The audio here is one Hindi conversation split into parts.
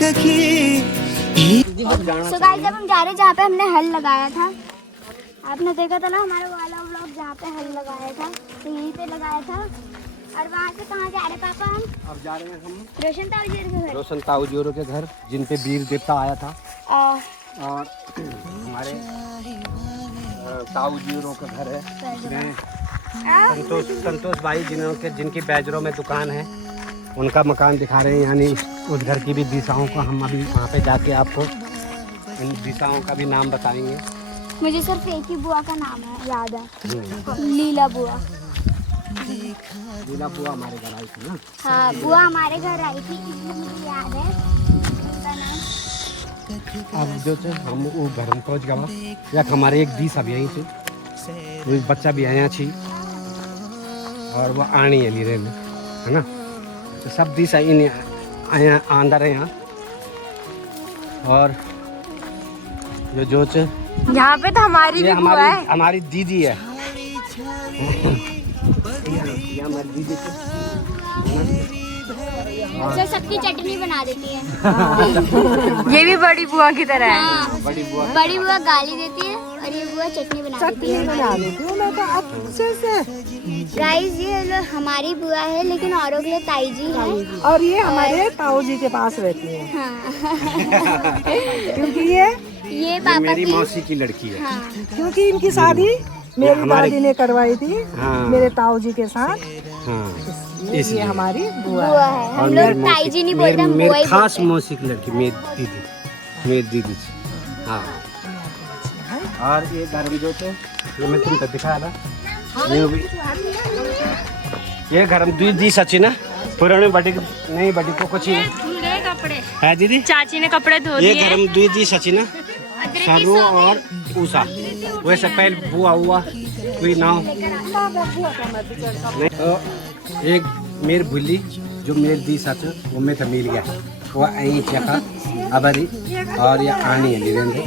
सो गाइस जब हम जा रहे जहाँ पे हमने हल लगाया था, आपने देखा था ना हमारा वाला व्लॉग जहाँ पे हल लगाया था, तो यहीं पे लगाया था। और वहाँ से कहाँ जा रहे पापा हम? अब जा रहे हैं हम रोशन ताऊ जी के घर। रोशन ताऊ जी के घर, जिन पे वीर देवता आया था। और हमारे ताऊ जी का घर है संतोष भाई जिनकी बैजरों में दुकान है, उनका मकान दिखा रहे हैं। यानी उस घर की भी दिशाओं को हम अभी वहाँ पे जाके आपको इन दिशाओं का भी नाम बताएंगे। मुझे सिर्फ एक ही बुआ का नाम है याद है, लीला बुआ। लीला बुआ हमारे घर आई थी ना? हाँ, बुआ हमारे घर आई थी, इसलिए मुझे याद है उनका नाम। अब जो हम वो घर में पहुँच गया या हमारे एक दी सब यहीं थे, वो बच्चा भी आया छी और वो आनी है लीरे में, है ना? तो सब दिशा इन आया अंदर है यहाँ। और जो यहाँ पे तो हमारी भी बुआ है। हमारी दीदी है। ये हमारी दीदी अच्छा, सबकी चटनी बना देती है। ये भी बड़ी बुआ की तरह है। हाँ, बड़ी बुआ गाली देती है और ये बुआ चटनी बना देती है। गाइस ये हमारी बुआ है, लेकिन औरों के लिए ताई जी है। और ये हमारे ताऊ जी के पास रहती है। हाँ। क्योंकि ये पापा मेरी की मौसी की लड़की है। हाँ। क्योंकि इनकी शादी मेरी दादी ने करवाई थी। हाँ। मेरे ताऊ जी के साथ। हाँ, ये हमारी बुआ है। है। हम लोग ताई जी नहीं बोलते, हम बुआ ही खास बोलते हैं। मौसी की लड़की मेरी दीदी थी। हाँ। और ये घर में जो थे, ये मैं तुमको दिखाया था, ये घर में दी सची ना पुराने बड़ी नहीं बड़ी को कुछ कपड़े है दीदी। चाची ने कपड़े धो ये दिए। घर में दी सची ना सरू और ऊषा, वैसे पहले बुआ हुआ कोई नाव नहीं। तो एक मेरी भूली जो मेरी दी सच वो में था मिल गया, वो आई चखा अबरी और ये आनी है लीरेंद्र,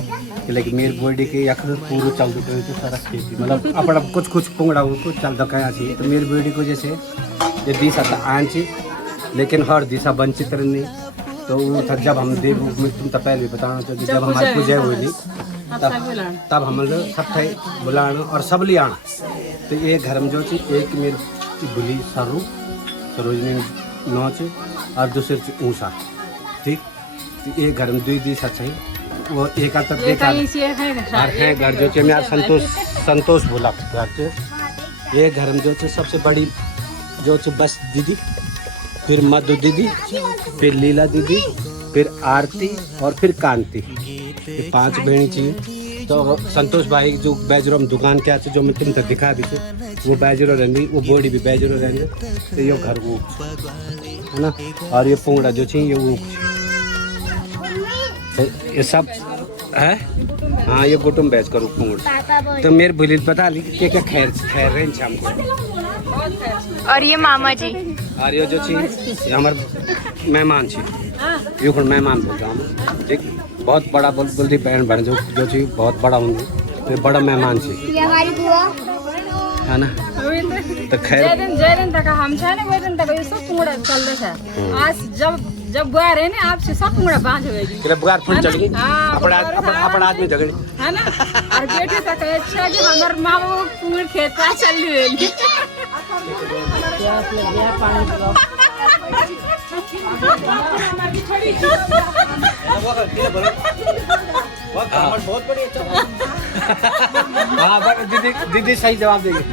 लेकिन मेरी बॉडी के यख पूरा चल दो सारा खेती मतलब अपना कुछ पुंगड़ा को चल दो कहाँ से। तो मेरी बॉडी को जैसे ये दिशा था आंची, लेकिन हर दिशा वंचित नहीं। तो वो था जब हम देव में तुम तो पहले भी बताना चाहिए, जब हमारी पूजा हुई थी तब हम लोग सब थे बुलाना और सब ले आना। तो ये घर में जो थी एक मेरी बुली सरोजनी नौच और दूसरे ऊषा, ठीक। तो ये घर में दुई दी सच है, वो एक तक देखा है घर जो मेरा संतोष बोला घर से। ये घर में जो सबसे बड़ी जो बस दीदी, फिर मधु दीदी, फिर लीला दीदी, फिर आरती और फिर कांति, ये 5 बहनी चाहिए। तो संतोष भाई जो बैजरो में दुकान के आते जो मैं तुम तक दिखा भी थे, वो बैजरो रहेंगी, वो बॉडी भी बैजरो रहेंगे। तो ये घर वो है ना, और ये पोंगड़ा जो चाहिए ये वो, तो ये सब है। हाँ, ये कुटुम्ब बैच करो पोंगड़ा। तो मेरे भूली पता नहीं क्या खैर रहे शाम को। और ये मामा जी, और ये जो चाहिए हमारे मेहमान छी, ये मेहमान बोलते हम, ठीक। बहुत बड़ा बोलती बहन बहन जो चाहिए बहुत बड़ा होंगे, तो बड़ा मेहमान छी। ये हमारी बुआ है ना। तो खैर जयरन तक हम छे ने वजन तक ये सब पुंगड़ा चल रहा है। आज जब बुआ रहे ने आप से सब पुंगड़ा बांध होएगी। तेरे बुआर फुल चल गई अपना आदमी झगड़ी है ना। और बेटे तक अच्छा कि हमर मां वो पुंगड़ खेत पर चल रही हाँ दीदी सही जवाब देगी।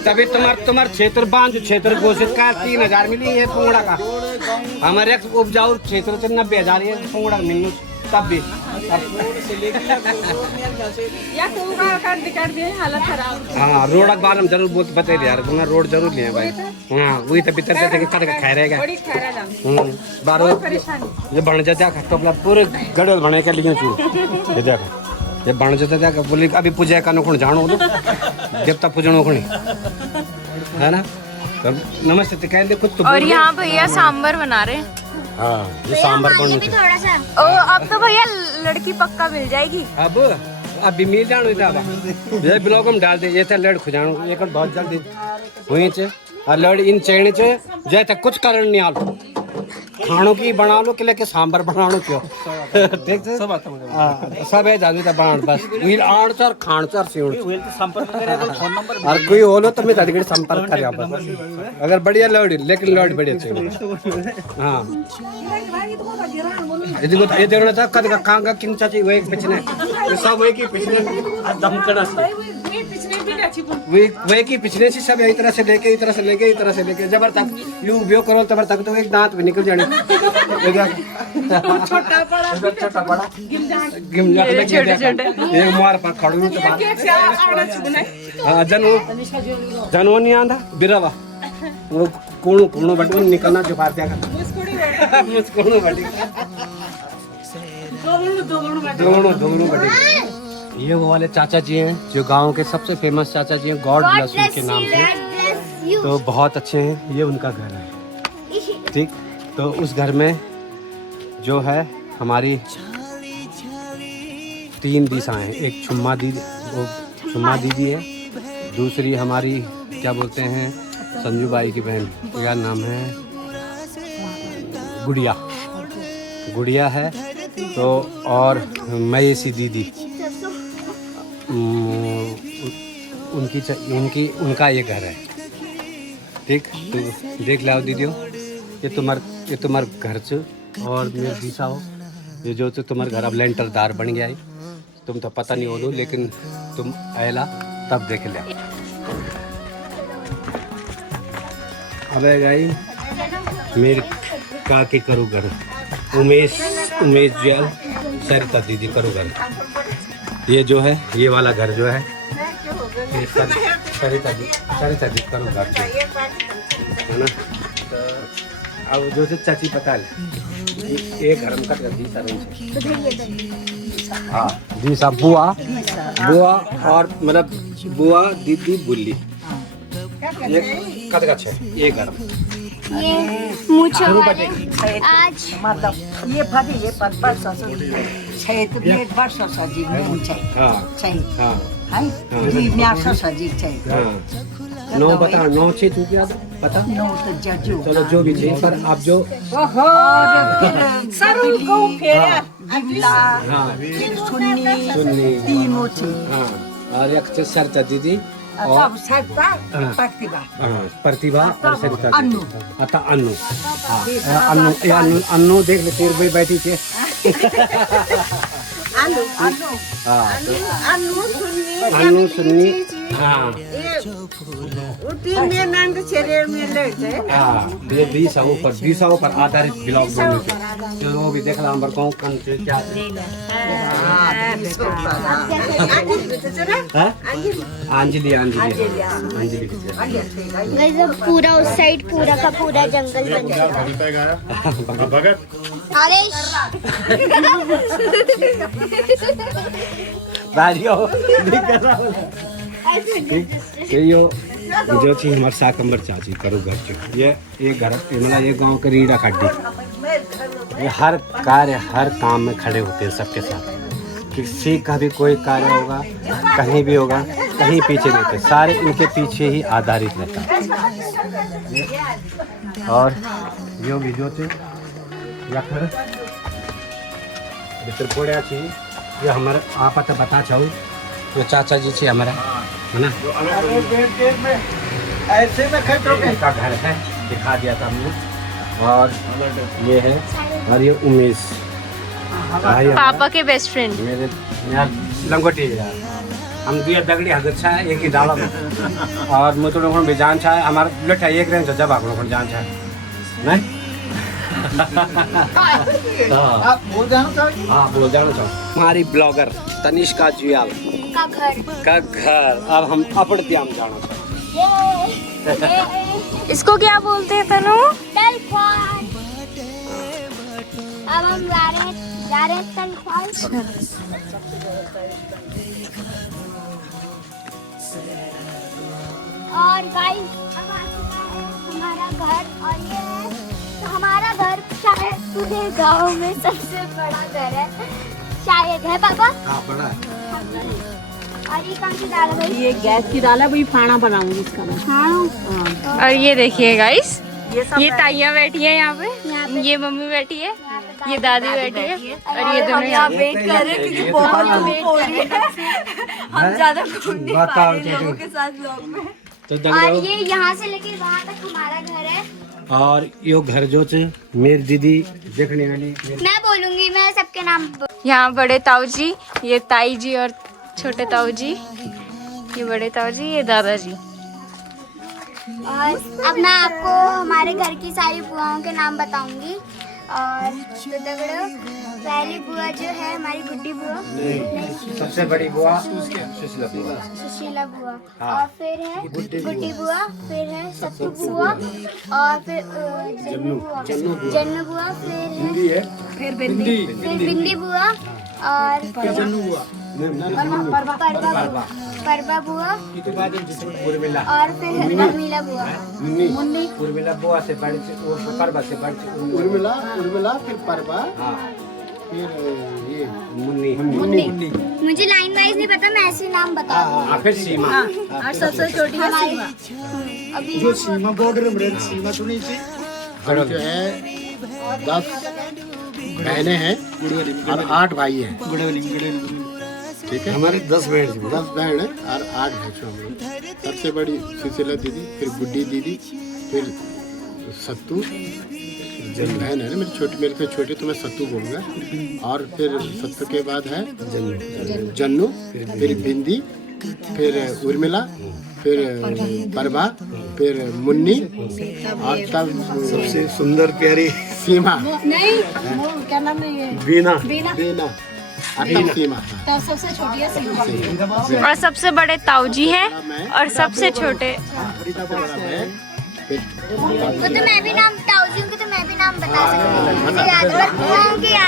तभी तुम्हार क्षेत्र बांध क्षेत्र घोषित का 3000 मिली है पोंगड़ा का। हमारे उपजाऊ क्षेत्र से 90,000 है पोंगड़ा मिलने तब भी। हाँ, रोड के बारे में जरूर बता यार, रोड जरूर लिए भाई। हाँ, वही तो भीतर से कर खाए रहेगा। बारो ये बन जाता तो पूरे गड़े बने के लिए ये देखो ये बन जाता बोली अभी पूजा का नुकड़ जानो देवता पूजन है ना। नमस्ते कह दे कुछ तो। और यहाँ भैया सांबर बना रहे हैं। हाँ ये सांबर ये भी बन थोड़ा सा ओ अब तो भैया लड़की पक्का मिल जाएगी। अब भी मिल जानो था ये ब्लॉग में डाल दे ये था लड़ खुजानो एक बहुत जल्दी हुई छे और लड़ इन चेहने छे जे तक कुछ कारण नहीं आलो खानों की बना लो के लेके सांबर बनानो क्यों देख सब आता मुझे हां सब है जादू ता बना बस वील आण चार खान चार सिउण संपर्क करे तो फोन नंबर और कोई होलो तो मैं तड़के संपर्क कर बस अगर बढ़िया लड़ लेकिन लड़ बढ़िया छे हां ये देखो था कद का कांगा किंग चाची वो एक पिछने सब वो की पिछने दमकड़ा वे की पिछले से सब इस तरह से लेके जबर तक यू व्यो करो तब तक तो एक दांत भी निकल जाने छोटा बड़ा गिम जाने छोटे एक मार पर खड़ू तो हां जनो नहीं आंदा बिरवा वो कोणो बटन निकलना जो पार त्यागा मुस्कुड़ी बटी दोनों बटी ये वो वाले चाचा जी हैं जो गांव के सबसे फेमस चाचा जी हैं गॉड ब्लेस यू के नाम से तो बहुत अच्छे हैं ये उनका घर है ठीक तो उस घर में जो है हमारी 3 दिशाएं हैं एक छुम्मा दीदी है दूसरी हमारी क्या बोलते हैं संजू बाई की बहन क्या नाम है गुड़िया है तो और मयेसी दीदी उनका ये घर है ठीक तो देख लाओ दीदियों ये तुम्हार घर च और मेरे दिशा हो ये जो तो तुम्हारे घर अब लेंटरदार बन गया है तुम तो पता नहीं हो दो लेकिन तुम आयला तब देख लिया अब गई मेरे काके करो घर उमेश जैल सरिता दीदी करो घर ये जो है ये वाला घर जो है सरिता जी करो घर है ना तो अब जो से चाची पता है एक घर में कट दी सारे हाँ दीसा बुआ और मतलब बुआ दीदी बुल्ली ये कद का है ये घर ये मुझे आज मतलब ये फदी ये पत्ता ससुर छेत में वर्ष सजी में छै हां हां हाय जी म्या सजी छै हां नो बता नो छे तू क्या पता नो तो जजू चलो जो भी छे पर आप जो ओहो सरू को फेरा जिला हां सुन्नी तीनों छै हां और एक से सरता दीदी सब सरता प्रतिभा और सरिता अन्नू अन्नू देख ले तेरे भाई बैठी छे अन्नू सुन्नी हाँ में नंद शरीर में लेते हाँ ये 20 पर आधारित ब्लॉग बनते जो वो भी देख ला हम बताऊं कौन से क्या अंजलि पूरा उस साइड पूरा का पूरा जंगल बन गया अरे जो थी हमारे साकंबर चाची करो घर चो ये घर मतलब ये गांव के रीड़ा खड्डी ये हर कार्य हर काम में खड़े होते हैं सबके साथ किसी का भी कोई कार्य होगा कहीं भी होगा कहीं पीछे नहीं होते सारे इनके पीछे ही आधारित रहता है और जो भी जो थे या फिर त्रिपुरा थी ये हमारे आप बता चाहो तो चाचा जी छे हमारा है ना ऐसे में का घर है दिखा दिया था हमने और ये है और ये उमेश पापा के बेस्ट फ्रेंड मेरे यार लंगोटी यार हम दिया दगड़ी हगत छा एक ही डाला में और मुझे तो भी जान छा हमारा लटा एक रेंज जब आप लोगों जान छा नहीं आप बोल जाना चाहो हाँ बोल जाना चाहो हमारी ब्लॉगर तनिष्का जुयाल का घर अब हम अपड़त्याम जाना चाहो इसको क्या बोलते हैं तनु तलख्वाल अब हम जा रहे हैं तलख्वाल और गाइस अब आ चुका है हमारा घर और ये है तो हमारा घर शायद पूरे गांव में सबसे बड़ा घर है, शायद है पापा। हाँ बड़ा है। और ये कौन सी दाल है भाई? ये गैस की दाल है, वही फाना बनाऊंगी इसका मैं। हाँ। और ये देखिए गाइस, ये सब ये ताइयां बैठी है यहाँ पे, ये मम्मी बैठी है, ये दादी बैठी है, और ये दोनों यहाँ वेट कर रहे क्योंकि बहुत धूप हो रही है। हम ज्यादा घूम नहीं पा रहे लोगों के साथ लोग में। तो और ये यहाँ से लेके वहाँ तक हमारा घर है। और यो घर जो चे मेरी दीदी देखने वाली मैं बोलूंगी, मैं सबके नाम यहाँ बड़े ताऊ जी, ये ताई जी और छोटे ताऊ जी, ये बड़े ताऊ जी, ये दादाजी। और अब मैं आपको हमारे घर की सारी बुआओं के नाम बताऊंगी। और तो दगड़ो, पहली बुआ जो है हमारी गुड्डी बुआ, सबसे बड़ी बुआ सुशीला बुआ। सुशीला बुआ। और फिर है गुड्डी बुआ, फिर है सत्तू बुआ, और फिर जन्नू बुआ, फिर बिंदी बुआ, और परबा बुआ, और फिर उर्मिला बुआ। उर्मिला बुआ से बड़ी परबा से बड़ी उर्मिला फिर परबा फिर ये मुन्नी। मुझे लाइन वाइज नहीं पता, मैं ऐसे नाम बता फिर सीमा। और सबसे छोटी है सीमा। अभी जो सीमा बॉर्डर में सीमा तो नहीं थी। हम जो है 10 बहनें हैं और 8 भाई हैं। ठीक है, हमारे 10 बहन 10 बहन है और 8 भाई हम लोग। सबसे बड़ी सुशीला दीदी, फिर गुड्डी दीदी, फिर सत्तू बहन है ना मेरी छोटी, मेरे से छोटी तो मैं सत्तू बोलूँगा। और फिर सत्तू के बाद है जन्नू, फिर बिंदी, फिर उर्मिला, फिर परबा, फिर मुन्नी, और तब सबसे सुंदर प्यारी सीमा, नहीं वो क्या नाम है ये? बीना। बीना। बीना, और तब सीमा। तब सबसे छोटी है सीमा। और सबसे बड़े ताऊ जी हैं, और सबसे छोटे वो तो मैं भी नाम ताऊजी को तो मैं भी नाम बता सकती हूँ। मुझे याद है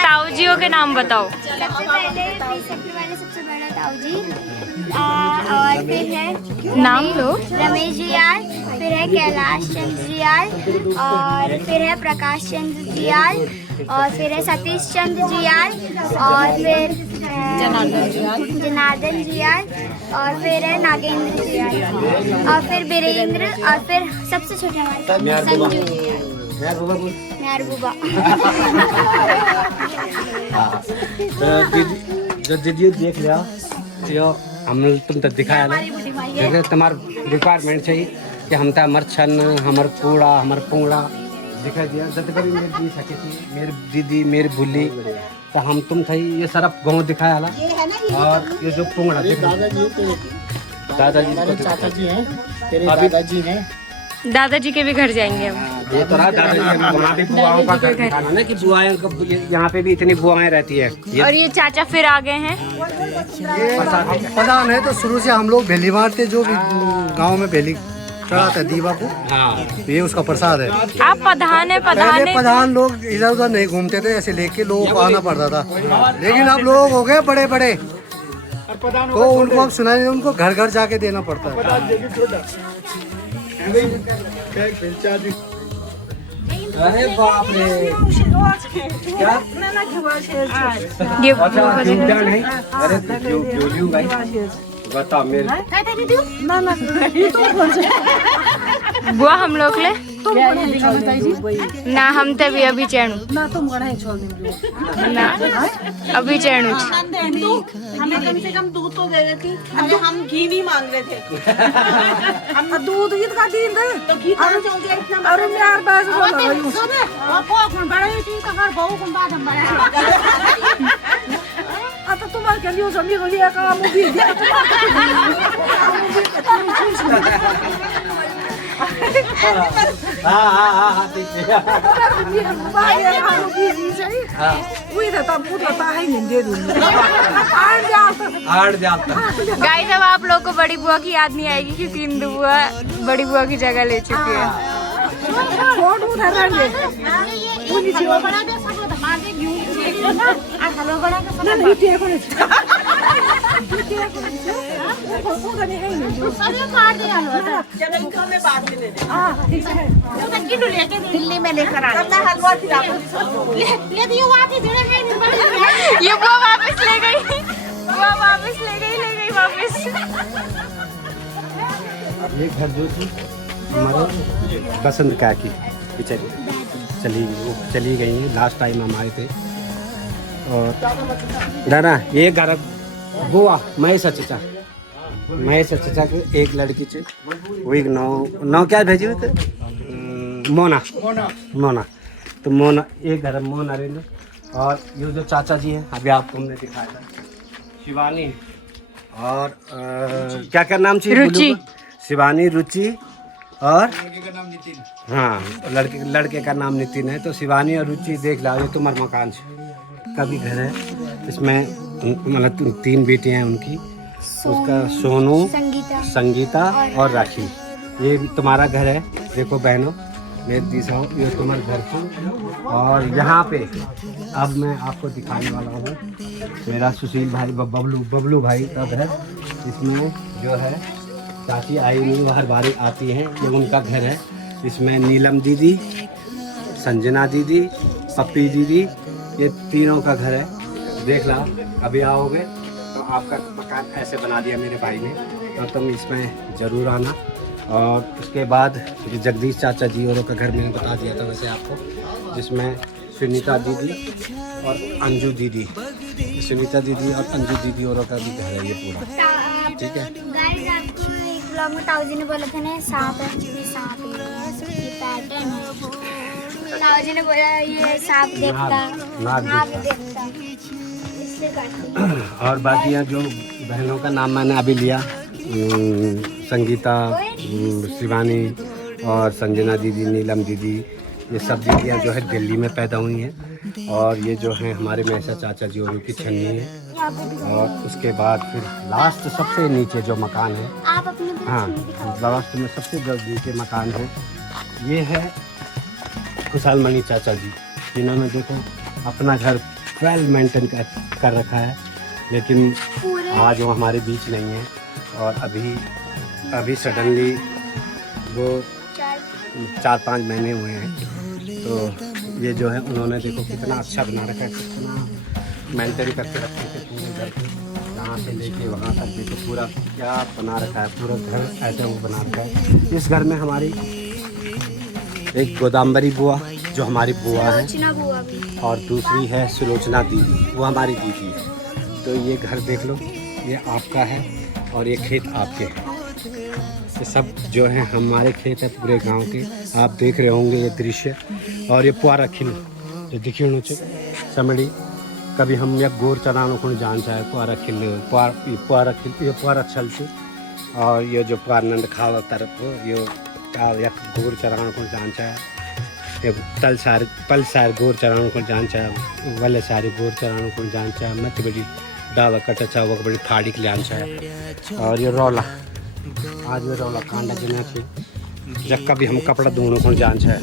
ताऊ जियों के नाम बताओ। सबसे पहले सेक्टर वाले सबसे बड़ा ताऊजी, और फिर है नाम लो। रमेश जी यार, फिर है कैलाश चंद्र जी यार, और फिर है प्रकाश चंद्र जी यार, और फिर है सतीश चंद्र जी यार, और फिर जनार्दन जी यार, और फिर है नागेंद्र जी यार, और फिर बीरेंद्र, और फिर सबसे छोटे हमारे संजू जी यार, न्यार बुबा। जो दीदी देख लिया तो हम तुम तो दिखाया ना, जैसे तुम्हार रिक्वायरमेंट चाहिए कि हम ता मरछन, हमार कूड़ा, हमार पोंगड़ा दिखा दिया। जब कभी मेरी दी सकी थी, मेरी दीदी, मेरी भूली, तो हम तुम थे ये सारा गाँव दिखाया ला। और ये जो पोंगड़ा देख दादाजी दादाजी चाचा जी हैं, तेरे दादाजी हैं। दादाजी के भी घर जाएंगे हम। ये तो रहा दादाजी, वहाँ भी बुआओं का घर दिखाना ना कि बुआएं यहाँ पे भी इतनी बुआएं रहती है। और ये चाचा फिर आ गए हैं। प्रधान है तो शुरू से हम लोग भेली बांटते, जो भी गांव में भेली चढ़ाते हैं दीवा को, हाँ ये उसका प्रसाद है। आप प्रधान है, पहले प्रधान लोग इधर उधर नहीं घूमते थे, ऐसे लेके लोगों को आना पड़ता था। लेकिन अब लोग हो गए बड़े बड़े, तो उनको अब सुनाई, उनको घर घर जाके देना पड़ता है। अरे बाप रे, क्या ये नहीं? अरे क्यों भाई बताओ मेरे बुआ हम लोग ले ना, हम तभी अभी चैणू ना तुम गणा ही छोड़ देंगे ना, अभी चैणू हमें कम से कम दूध तो दे देती। अरे हम घी नहीं मांग रहे थे। हम दूध ईद का दिन दे तो घी तो चल गया इतना। अरे यार बस सुने आपको कौन बड़ा ही चीज का बहु कौन बात हम बड़ा आता तुम्हारे के लिए जमीन को लिया काम भी दिया हाँ ठीक है। गाइस अब आप लोग को बड़ी बुआ की याद नहीं आएगी क्योंकि इंदु बुआ बड़ी बुआ की जगह ले चुकी है। दिल्ली में लेकर आना हलवा खिला ले दियो वापस जुड़े हैं ये बुआ वापस ले गई, बुआ वापस ले गई वापस। ये घर जो थी हमारे बसंत का की बेचारी चली गई हैं। लास्ट टाइम हम आए थे। और दादा ये घर बुआ महेश चचा के एक लड़की चे वो एक नौ क्या भेजी हुई थे मोना। तो मोना एक घर मोना रेंगे। और ये जो चाचा जी हैं अभी आपको हमने दिखाया था शिवानी और क्या क्या नाम चाहिए? रुचि। शिवानी, रुचि और हाँ लड़के का नाम नितिन है। तो शिवानी और रुचि देख लो, ये तुम्हारे मकान का भी घर है। इसमें मतलब 3 बेटियां हैं उनकी। उसका सोनू, संगीता और राखी। ये तुम्हारा घर है। देखो बहनों मेरे दिशा ये तुम्हारे घर की। और यहाँ पे अब मैं आपको दिखाने वाला हूँ मेरा सुशील भाई बबलू भाई का घर। इसमें जो है चाची आई नहीं, हर बारी आती हैं। ये उनका घर है। इसमें नीलम दीदी, संजना दीदी, पप्पी दीदी, ये तीनों का घर है। देख ला अभी आओगे तो आपका मकान ऐसे बना दिया मेरे भाई ने, तो तुम इसमें ज़रूर आना। और उसके बाद जगदीश चाचा जी औरों का घर मैंने बता दिया था वैसे आपको, जिसमें सुनीता दीदी और अंजू दीदी, सुनीता दीदी और अंजू दीदी औरों का भी घर है ये पूरा। ठीक है गाइस, आपको एक ब्लॉग में ताऊ जी ने बोला था ना सांप है, ये सांप नहीं है, ये पैटर्न है। ताऊ जी ने बोला ये सांप देखता, नाग देखता, इससे करती। और बाकी यहाँ जो बहनों का नाम मैंने अभी लिया, संगीता, शिवानी और संजना दीदी, नीलम दीदी, ये सब दीदियाँ जो है दिल्ली में पैदा हुई हैं। और ये जो है हमारे महसा चाचा जी और उनकी छन्नी है। और उसके बाद फिर लास्ट सबसे नीचे जो मकान है, आप अपने हाँ लास्ट में सबसे जो नीचे मकान है ये है खुशहालमणि चाचा जी, जिन्होंने देखो अपना घर वेल मेंटेन कर रखा है। लेकिन आज वो हमारे बीच नहीं है। और अभी सडनली वो 4-5 महीने हुए हैं। तो ये जो है उन्होंने देखो कितना अच्छा बना रखा है, कितना मेंटेन करके रखे थे पूरे घर को, यहाँ से लेके वहाँ तक देखो पूरा क्या बना रखा है। पूरा घर ऐसा वो बना रखा है। इस घर में हमारी एक गोदाम्बरी बुआ जो हमारी बुआ है, और दूसरी है सुलोचना दीदी, वो हमारी दीदी है। तो ये घर देख लो, ये आपका है और ये खेत आपके हैं। ये सब जो है हमारे खेत है पूरे गांव के। आप देख रहे होंगे ये दृश्य। और ये पुआरा खिल जो दिखी चे समड़ी कभी हम यह गोर चरानो को जान चाहे पुआरा खिल पुआरा छल से। और ये जो पुआर नंद खावा तरफ ये गोर चरानो को जान चाहे, ये पल सार गोर चरानो को जान चाहे, वाले सारे गोर चरानो को जान चाहे, मत बड़ी डावा कटा चाहे वो बड़ी फाड़ी के लिया चाहे। और ये रौला आज ये रौला कांडा जिना थे। जब कभी हम कपड़ा धोने को जान चाहे,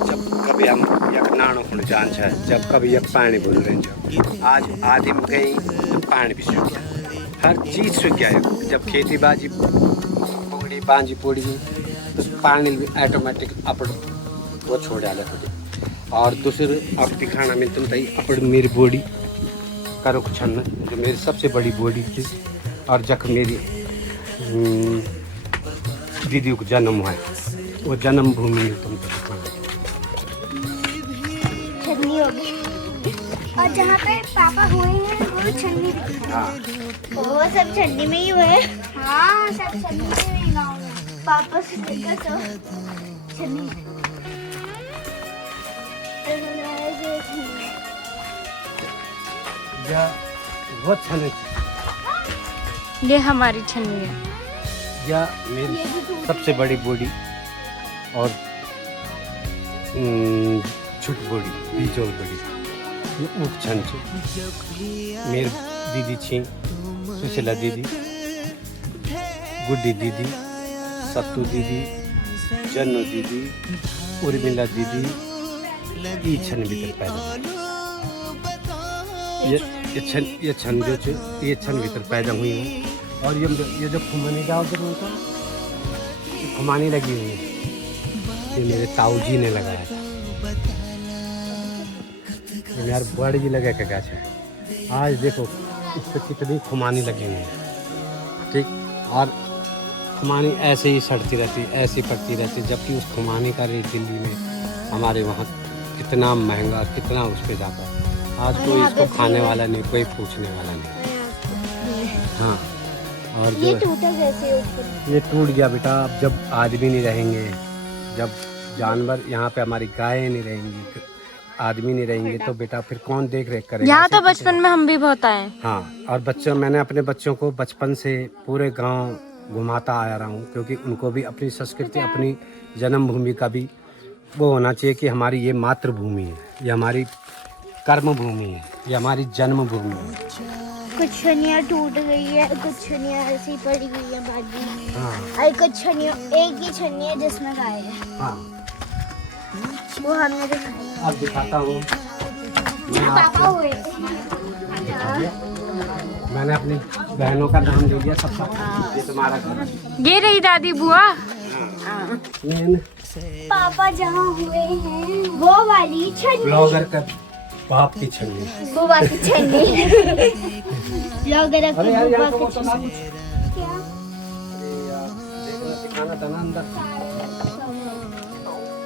जब कभी हम एक नाणों को जान चाहे, जब कभी एक पानी भूल रहे। आज आदि में गई तो पानी भी सूख गया, हर चीज़ सूख गया है। जब खेती बाजी पोड़ी बांजी पोड़ी तो पानी भी ऑटोमेटिक अपड़ वो छोड़ डाले खुद। और दूसरे अब दिखाना मिलता था अपड़ मेरी बॉडी करो कुछ जो मेरी सबसे बड़ी बॉडी थी। और जब मेरी दीदी को जन्म हुआ है, वो जन्म भूमि में तुम छन्नी हो गई। और जहाँ पे पापा हुए हैं वो छन्नी भी है। हाँ वो सब छन्नी में ही हुए। हाँ सब छन्नी में ही गाँव में पापा से देखा तो छन्नी। बहुत छन ये हमारी छन्नी है। या मेरी सबसे बड़ी बॉडी और छोटी बॉडी बीचोल बॉडी ये ऊप छन छे। मेरी दीदी छी सुशीला दीदी, गुड्डी दीदी, सत्तू दीदी, जन्नू दीदी, उर्मिला दीदी, ई छन भीतर पैदा। ये छन जो च ये छन भीतर पैदा हुई है। और ये जो खुमानी का होता है खुमानी लगी हुई है, ये मेरे ताऊ जी ने लगाया था। ये मेरे बड़ जी लगा के गाछ है। आज देखो इस पर कितनी खुमानी लगी हुई है, ठीक। और खुमानी ऐसे ही सड़ती रहती, ऐसी पड़ती रहती, जबकि उस खुमानी का रेट दिल्ली में हमारे वहाँ कितना महंगा, कितना उस पर जाता है। आज कोई इसको खाने वाला नहीं, कोई पूछने वाला नहीं। हाँ, और ये टूटा कैसे ऊपर? ये टूट गया बेटा। अब जब आदमी नहीं रहेंगे, जब जानवर यहाँ पे हमारी गायें नहीं रहेंगी, आदमी नहीं रहेंगे, तो बेटा फिर कौन देख रेख करेगा? यहाँ तो बचपन में हम भी बहुत आए। हाँ, और बच्चों, मैंने अपने बच्चों को बचपन से पूरे गांव घुमाता आया रहा हूँ, क्योंकि उनको भी अपनी संस्कृति, अपनी जन्मभूमि का भी वो होना चाहिए कि हमारी ये मातृभूमि है, ये हमारी कर्म भूमि है, ये हमारी जन्मभूमि है। कुछ छनियाँ टूट गई है, कुछ छनियाँ ऐसी पड़ी हुई है बाजू। हाँ, और कुछ छनियाँ, एक ही छन्नी है जिसमें गाय है, हाँ, वो हमने दिखाई। अब दिखाता हूँ। पापा हुए मैंने अपनी बहनों का नाम दे दिया सबका। ये तुम्हारा घर है। ये रही दादी बुआ। पापा जहाँ हुए हैं वो वाली छन्नी, ब्लॉगर का बाप की छन्नी, वो वाली छन्नी। ब्लॉगर अरे यार यहाँ तो वो की चला छन्नी। कुछ क्या? देखना दिखाना था ना अंदर।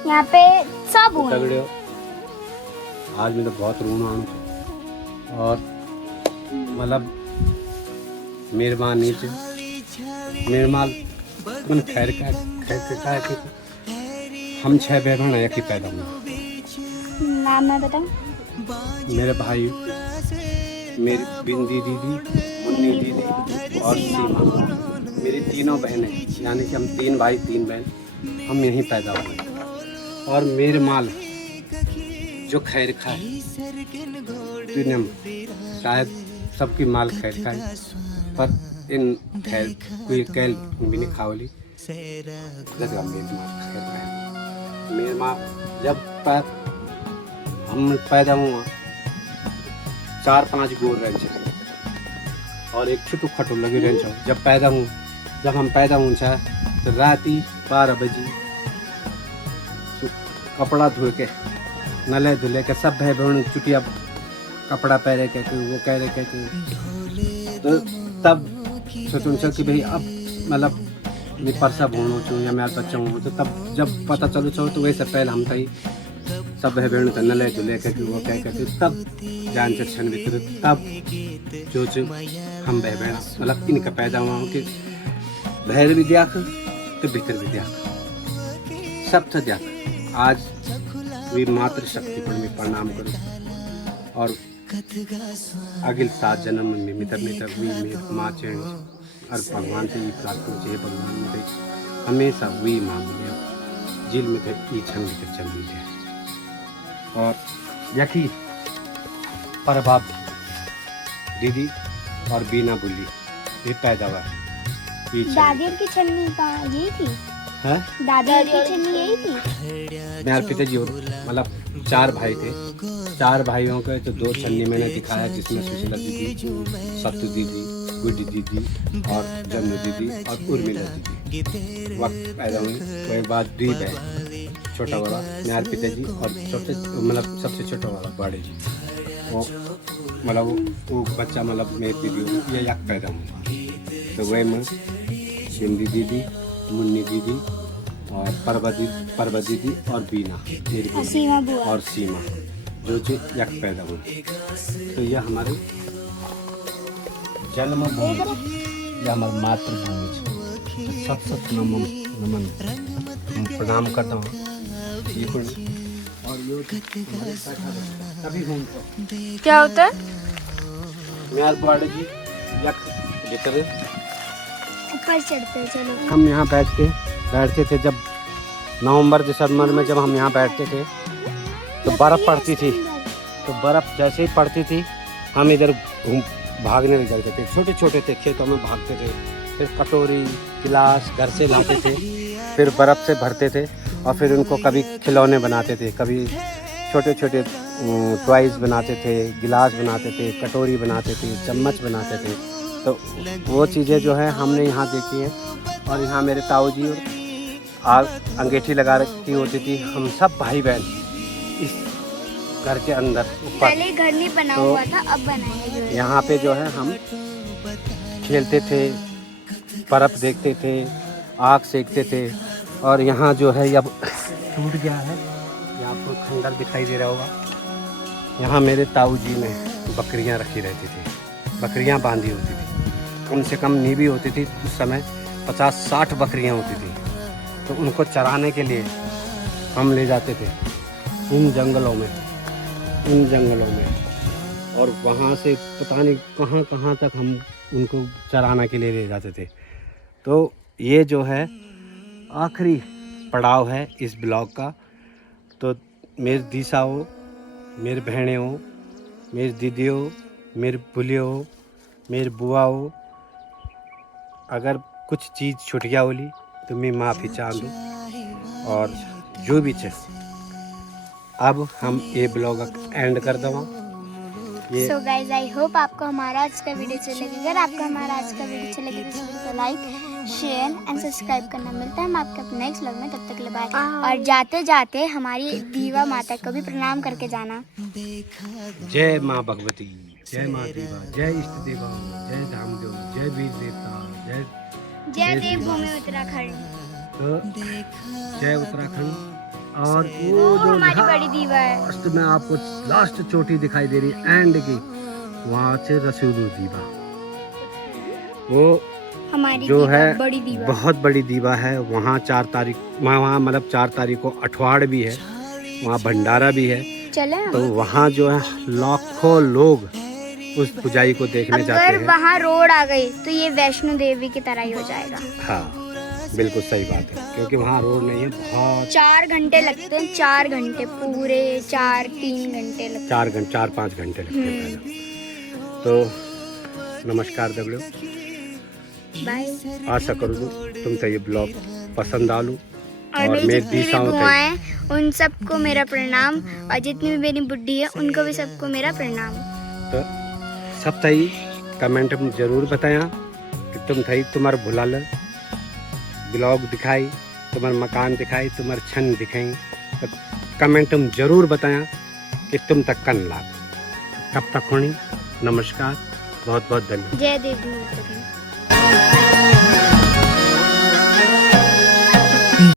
यहाँ पे सब हुए। तगड़े हो। आज मैं तो बहुत रोना आना और मतलब मेरे माँ नीचे मेरे माल तुम खैर का कि हम 6 बहन एक ही पैदा हुए। नाम मैं बताऊँ? मेरे भाई, मेरी बिंदी दीदी, मुन्नी दीदी और सीमा, मेरी तीनों बहनें, यानी कि हम 3 भाई 3 बहन, हम यहीं पैदा हुए। और मेरे माल जो खैर खाए, शायद सबकी माल खैर खाए, पर इन खैर कोई कैल भी नहीं खावली। मेरी माँ खैर खाए। मेरी माँ जब हम पैदा हुआ 4-5 गोर रेंच है और एक छोटू खटू लगी रेंच हो। जब हम पैदा हुए तो रात ही 12 बजे कपड़ा धो के नले धुले के सब भाई बहन चुटिया कपड़ा पहने के वो कह रहे के तो तब सोचूं कि भाई अब मतलब मैं परसा भूनो चूँ या मेरा बच्चा हूँ, तो तब जब पता चलो छो तो वैसे पहले हम तई सब भाई बहन नले धुले के वो कह के तब जान से क्षण भीतर तब जो हम भाई बहन मतलब इनका पैदा हुआ कि बाहर भी दिया तो भीतर भी दिया सब तो दिया। आज वी मातृशक्ति पर मैं प्रणाम करूँ और अगले 7 जन्म में मितर वी मेरी माँ चैन और भगवान से ये प्रार्थना चाहिए, भगवान मुझे हमेशा वही माँ मिले जिल में थे ये क्षण भीतर चल मिले। और यकी पर बाप दीदी और बीना बुल्ली ये पैदा हुआ। दादी की छन्नी कहाँ यही थी? है दादी की छन्नी यही थी? मेरे पिताजी और मतलब 4 भाई थे, 4 भाइयों के तो 2 छन्नी मैंने दिखाया, जिसमें सुशीला दीदी, सत्तू दीदी, गुड्डी दीदी और जन्नू दीदी और उर्मिला दीदी वक्त पैदा हुई। उसके बाद 2 बहन, छोटा वाला मेरे पिताजी और सबसे मतलब सबसे छोटा वाला बड़े जी, वो मतलब वो बच्चा मतलब मेरी दीदी ये एक पैदा हुआ। तो वही मैं बिंदी दीदी, मुन्नी दीदी और परवा दीदी और बीना मेरी सीमा बुआ और सीमा जो एक पैदा हुई। तो यह हमारी जन्मभूमि, यह हमारी मातृभूमि है। सब नमन प्रणाम करता हूँ। ये और तभी हूँ क्या होता है? मेरे बड़े जी भीतर ऊपर चढ़ते चलो। हम यहाँ बैठते थे जब नवंबर दिसंबर में जब हम यहाँ बैठते थे तो बर्फ़ पड़ती थी, तो बर्फ़ जैसे ही पड़ती थी हम इधर भागने लग जाते थे। छोटे छोटे थे, खेतों में भागते थे, फिर कटोरी गिलास घर से लाते थे, फिर बर्फ़ से भरते थे और फिर उनको कभी खिलौने बनाते थे, कभी छोटे छोटे टॉयज़ बनाते थे, गिलास बनाते थे, कटोरी बनाते थे, चम्मच बनाते थे। तो वो चीज़ें जो है हमने यहाँ देखी हैं। और यहाँ मेरे ताऊ जी अंगीठी लगा रखी होती थी। हम सब भाई बहन इस घर के अंदर ऊपर, पहले घर नहीं बना हुआ था, अब बनाया गया है। यहाँ पे जो है हम खेलते थे, बर्फ़ देखते थे, आग सेकते थे। और यहाँ जो है अब टूट गया है, ये आपको खंडर दिखाई दे रहा होगा। यहाँ मेरे ताऊ जी ने बकरियाँ रखी रहती थी, बकरियाँ बांधी होती थी। कम से कम नीवी होती थी उस समय 50-60 बकरियाँ होती थी। तो उनको चराने के लिए हम ले जाते थे इन जंगलों में, और वहाँ से पता नहीं कहाँ कहाँ तक हम उनको चराने के लिए ले जाते थे। तो ये जो है आखिरी पड़ाव है इस ब्लॉग का। तो मेरी दीसा हो, मेरी बहनें हो, मेरी दीदी हो, मेरी बुली हो, मेरी बुआ हो, अगर कुछ चीज़ छूट गया होली तो मैं माफ़ी चाहूँ। और जो भी चीज़ अब हम ये ब्लॉग एंड कर दवा। सो गाइज, आई होप आपको हमारा आज का वीडियो अच्छा लगेगा। अगर आपको हमारा आज का वीडियो अच्छा लगे तो वीडियो को लाइक, शेयर एंड सब्सक्राइब करना। मिलता है हम आपके अपने नेक्स्ट व्लॉग में, तब तक के लिए बाय। और जाते जाते हमारी दीवा माता को भी प्रणाम करके जाना। जय माँ भगवती, जय माँ देवा, जय इष्ट देवा, जय धामदेव, जय वीर देवता, जय देवभूमि उत्तराखंड। तो जय उत्तराखंड। और वो हमारी बड़ी दीवा है। लास्ट में आपको लास्ट चोटी दिखाई दे रही है एंड की, वहाँ से रसूलू दीवा, वो हमारी जो दीवा, है बड़ी दीवा, बहुत बड़ी दीवा है। वहाँ 4 तारीख, वहाँ मतलब 4 तारीख को अठवाड़ भी है, वहाँ भंडारा भी है। चले हम। तो वहाँ जो है लाखों लोग उस पुजाई को देखने जाते अगर हैं। वहाँ रोड आ गई तो ये वैष्णो देवी की तरह ही हो जाएगा। हाँ बिल्कुल सही बात है, क्योंकि वहाँ रोड नहीं है। बहुत 4 घंटे लगते हैं, 4 घंटे पूरे, 4-3 घंटे लगते 4-5 घंटे लगते हैं। तो नमस्कार दगड़ियों, हैं। बाय। आशा करूँ तुम तो ये ब्लॉग पसंद आलू। और मेरी जितनी भी बुआएं उन सबको मेरा प्रणाम, और जितनी भी मेरी बुड्ढी है उनको भी सबको मेरा प्रणाम। तो सब थी कमेंट में ज़रूर बताया कि तुम थी तुम्हारा भुलाल ब्लॉग दिखाई, तुम्हारा मकान दिखाई, तुम्हारे छन दिखाई। तो कमेंट में ज़रूर बताया कि तुम तक कन लाग। तब तक होनी नमस्कार, बहुत बहुत धन्यवाद। जय देवभूमि उत्तराखंड।